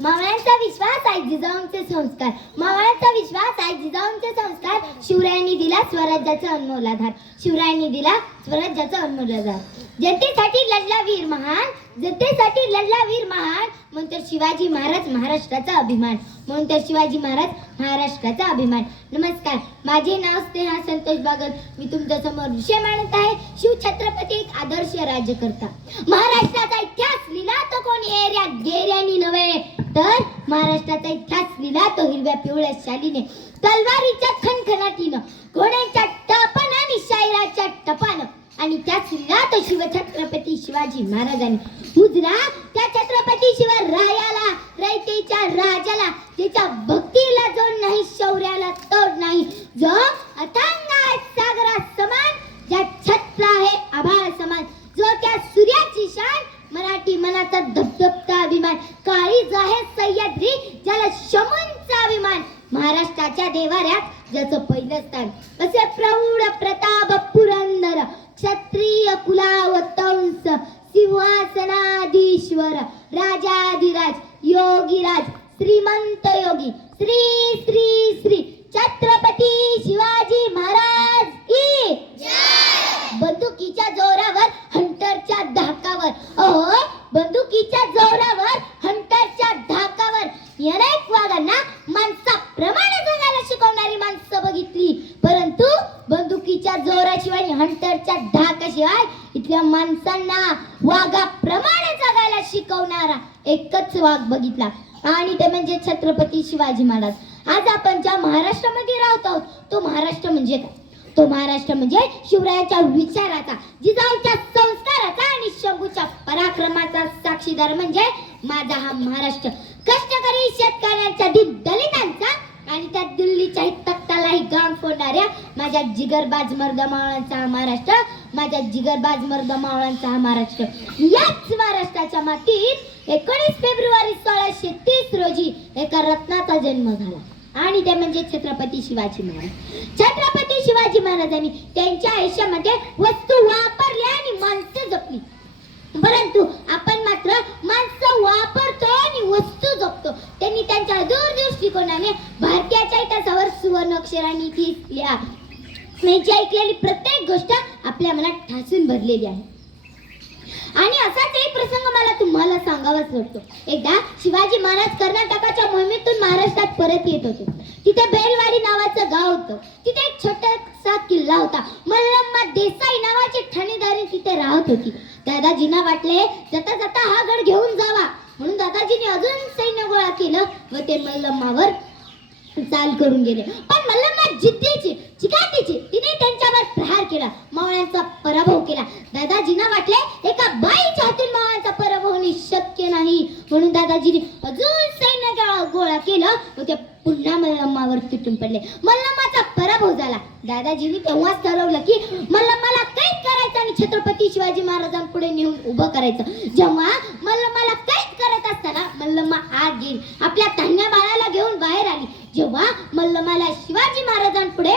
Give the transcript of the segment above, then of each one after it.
मावळ्यांचा विश्वास आहे जिजाऊंचे संस्कार, मावळ्यांचा विश्वास आहे जिजाऊंचे संस्कार. शिवरायांनी दिला स्वराज्याचा अनमोल आधार, शिवरायांनी दिला स्वराज्याचा अनमोल आधार. जनतेसाठी लढला वीर महान, जनतेसाठी लढला वीर महान. म्हणून तर शिवाजी महाराज महाराष्ट्राचा अभिमान, म्हणून तर शिवाजी महाराज महाराष्ट्राचा अभिमान. नमस्कार, माझे नाव स्नेहा संतोष बागल. मी तुमच्या समोर विषय मांडत आहे शिवछत्रपती एक आदर्श राज्यकर्ता. महाराष्ट्राचा इतिहास लिहिला तो कोणी एऱ्या गेऱ्यानी नव्हे, तर महाराष्ट्राचा इतिहास लिहिला तो हिरव्या पिवळ्या शालीने, तलवारीच्या खणखणाटीनं, घोड्यांच्या टपानं आणि शाहिराच्या टपानं. आणि त्याच लिहिला तो शिवछत्रपती शिवाजी महाराजांनी. मुजरा त्या छत्रपती शिवरायाला, रयतेच्या राजाला, त्याच्या भक्तीला जोड नाही, शौर्याला तोड नाही. जो अथांग आहे सागरा समान, ज्या छत्र आहे आभाळ समान, जो त्या सूर्याची शान, मराठी मनाचा धबधबता अभिमान. काळीज आहे सह्याद्री, ज्याला शमूंचा अभिमान. महाराष्ट्राच्या देवाऱ्यात ज्याचं पहिलं स्थान, असे प्रौढ प्रताप पुरंदर, क्षत्रिय कुलावतंस, सिंहासनाधीश्वर, राजाधिराज, योगीराज, श्रीमंत योगी, श्री श्री श्री छत्रपती शिवाजी महाराज की जय. बंदुकीच्या जोरावर, हंटरच्या धाकावर, अहो बंदुकीच्या जोरावर, हंटरच्या धाकावर अनेक वाघांना माणसाप्रमाणे जगायला शिकवणारी माणसं बघितली, परंतु बंदुकीच्या जोराशिवाय, हंटरच्या धाकाशिवाय इथल्या माणसांना वाघाप्रमाणे जगायला शिकवणारा एकच वाघ बघितला, आणि ते म्हणजे छत्रपती शिवाजी महाराज. आज आपण ज्या महाराष्ट्रामध्ये राहत आहोत तो महाराष्ट्र म्हणजे काय? तो महाराष्ट्र म्हणजे शिवरायांच्या विचाराचा, जिजाऊंच्या संस्काराचा आणि शंभूच्या पराक्रमाचा साक्षीदार म्हणजे माझा हा महाराष्ट्र. कष्टकरी शेतकऱ्यांच्या दलितांचा आणि त्या दिल्लीच्याही तख्तालाही गाम फोडणाऱ्या माझ्या जिगरबाज मर्द मावळांचा हा महाराष्ट्र, माझ्या जिगरबाज मर्द मावळांचा हा महाराष्ट्र. याच महाराष्ट्राच्या मातीत 19 फेब्रुवारी 1630 रोजी एका रत्नाचा जन्म झाला, आणि ते म्हणजे छत्रपती शिवाजी महाराज. छत्रपती शिवाजी महाराजांनी त्यांच्या आयुष्यामध्ये वस्तू वापरल्या आणि माणसं जपली, परंतु आपण मात्र माणसं वापरतो आणि वस्तू जपतो. त्यांनी त्यांच्या दूरदृष्टिकोनाने भारतीयाच्या इतिहासावर सुवर्ण अक्षरांनी लिहिल्या. त्यांची ऐकलेली प्रत्येक गोष्ट आपल्या मनात ठासून भरलेली आहे. आणि असाच एक प्रसंग मला तुम्हाला सांगावाच वाटतो. एकदा शिवाजी महाराज कर्नाटकाच्या मोहिमेतून महाराष्ट्रात परत येत होते. तिथे बेलवाडी नावाचं गाव होतं. तिथे एक छोटासा किल्ला होता. मल्लम्मा देसाई नावाची ठाणेदारी तिथे राहत होती. दादाजींना वाटले जाता जाता हा गड घेऊन जावा, म्हणून दादाजींनी अजून सैन्य गोळा केलं व ते मल्लम्मावर चाल करून गेले. पण मल्लम्मा जिद्दीची, चिकाटीची, तिने त्यांच्यावर प्रहार केला, मावळ्यांचा पराभव केला. दादाजींना वाटले एका बाईच्या हातून मावळ्यांचा पराभव होणे शक्य नाही, म्हणून दादाजींनी अजून सैन्य गोळा केलं व ते पुन्हा मल्लम्मावर तुटून पडले. मल्लम्माचा पराभव झाला. दादाजींनी तेव्हाच ठरवलं की मल्लम्माला कैद करायचं आणि छत्रपती शिवाजी महाराजांपुढे नेऊन उभं करायचं. जेव्हा मल्लम्माला कैद करत असताना मल्लम्मा आत गेली, आपल्या धान्य बाळाला घेऊन बाहेर आली. जेव्हा मल्लम्माला शिवाजी महाराजांपुढे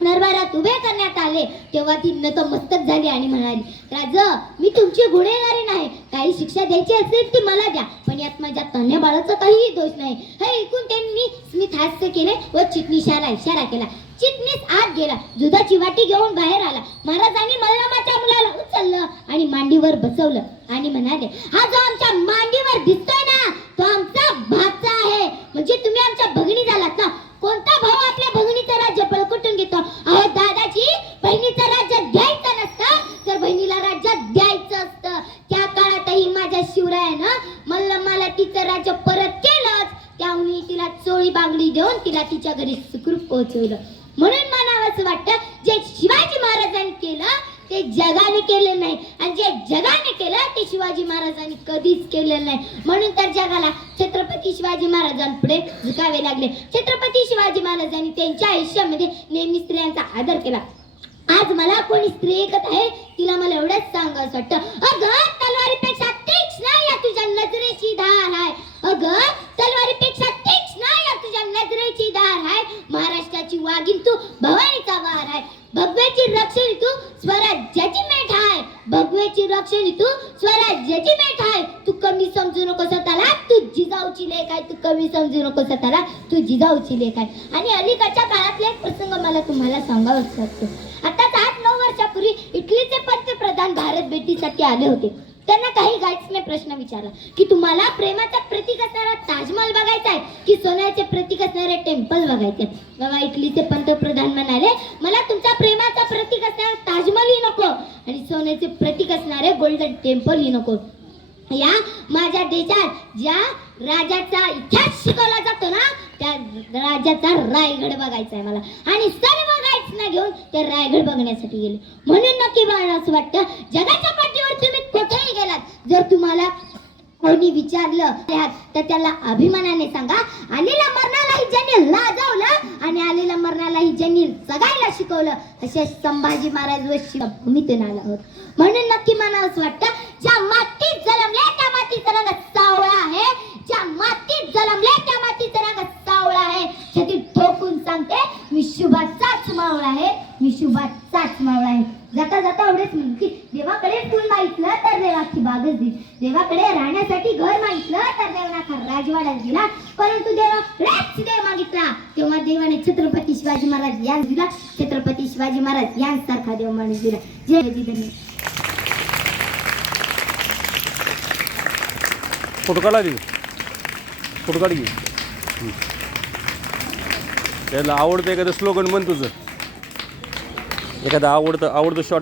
दरबारात उभे करण्यात आले तेव्हा ती नतमस्तक झाली आणि म्हणाली, राजा मी तुमची गुन्हेगारी नाही, काही शिक्षा द्यायची असेल ती मला द्या, पण यात माझ्या तन्या बाळाचा काहीही दोष नाही. हे ऐकून त्यांनी स्मित हास्य केले व चिटणीसाला इशारा केला. चिटणीस आत गेला, दुधाची वाटी घेऊन बाहेर आला. महाराजांनी मल्लम्माच्या मुलाला उचललं आणि मांडीवर बसवलं आणि म्हणाले, हा जो आमच्या मांडीवर दिसतोय ना तो आमचा भाचा आहे. म्हणजे तुम्ही आमच्या भगिनी झालात ना. कोणता भाऊ आपल्या भगिनीचं राज्य पळकुटून घेतो? अहो दादाजी, बहिणीचं राज्य द्यायचं नसतं तर बहिणीला राज्य द्यायचं असतं. त्या काळातही माझ्या शिवरायानं मल्लम्माला तिचं राज्य परत केलंच. त्यामुळे तिला चोळी बांगडी देऊन तिला तिच्या घरी सुखरूप पोहोचवलं. म्हणून म्हणावंच वाटतं जे शिवाजी महाराजांनी केलं ते जगाने केले नाही, आणि जे जगाने केलं ते शिवाजी महाराजांनी कधीच केलेलं नाही. म्हणून तर जगाला छत्रपती शिवाजी महाराजांपुढे झुकावे लागले. छत्रपती शिवाजी महाराजांनी त्यांच्या आयुष्यामध्ये नेहमी स्त्रियांचा आदर केला. आज मला कोणी स्त्री ऐकत आहे तिला मला एवढंच सांगायचं वाटतं, अगं तलवारीपेक्षा तीक्ष्ण या तुझ्या नजरेची धार आहे. अगं तलवारीपेक्षा तीक्ष्ण या तुझ्या नजरेची धार आहे. महाराष्ट्राची वाघीण तू, भवानीचा वार आहे. भगवेची रक्षणी तू, स्वराज्याची मेठ आहे. भगवेची रक्षणी तू, स्वराज्याची मेठ आहे. तू कमी समजू नको स्वतःला, तू जिजाऊ जिजाऊची लेक आहे, तू कमी समजू नको स्वतःला, तू जिजाऊची लेक आहे. आणि अलीकडच्या काळातला एक प्रसंग मला तुम्हाला सांगावाच वाटतो. आताच 8-9 वर्षापूर्वी इटलीचे पंतप्रधान भारत भेटीसाठी आले होते. त्यांना काही गाईड्सने प्रश्न विचारला की तुम्हाला प्रेमाचं प्रतीक असणारा ताजमहल बघायचा आहे की सोन्याचे प्रतीक असणारे टेम्पल बघायचे. बाबा इटलीचे पंतप्रधान म्हणाले मला तुमच्या प्रेमाचं प्रतीक असणारा ताजमहलही नको आणि सोन्याचे प्रतीक असणारे गोल्डन टेम्पलही नको. या माझ्या देशात ज्या राजाचा इतिहास शिकवला जातो ना त्या राजाचा रायगड बघायचा आहे मला. आणि सर्व गाईड्सना घेऊन ते रायगड बघण्यासाठी गेले. म्हणून नक्की मला असं वाटतं जगाच्या पाठीवर तुम्ही कुठेही गेलात जर तुम्हाला कोणी विचारलं तर त्याला अभिमानाने सांगा आलेल्या मरणालाही ज्यांनी लाजवलं आणि आलेल्या मरणालाही ज्यांनी जगायला शिकवलं असे संभाजी महाराज व भूमीतून आला आहोत. म्हणून नक्की मला असं वाटतं ज्या मातीत जन्मले त्या मातीचा रंग सावळा आहे, ज्या मातीत जन्मले त्या मातीचा रंग सावळा आहे. छाती ठोकून सांगते मी शुभाचाच मावळा आहे, मी शुभाचाच मावळा आहे. जाता जाता एवढेच म्हणते देवाकडे फुल मागितलं तर देवाची बागच दिली, देवाकडे राहण्यासाठी घर मागितलं तर देवाला राजवाडाच दिला, परंतु देवाकडेच देव मागितला तेव्हा देवाने छत्रपती शिवाजी महाराज यांस दिला, छत्रपती शिवाजी महाराज यांसारखा देव माणूस दिला. जय धन्यवाद. फोटो काढा दे, फोटो काढ घे. त्याला आवडतं एखादं स्लोगन म्हण तुझं, एखादं आवडतं शॉट.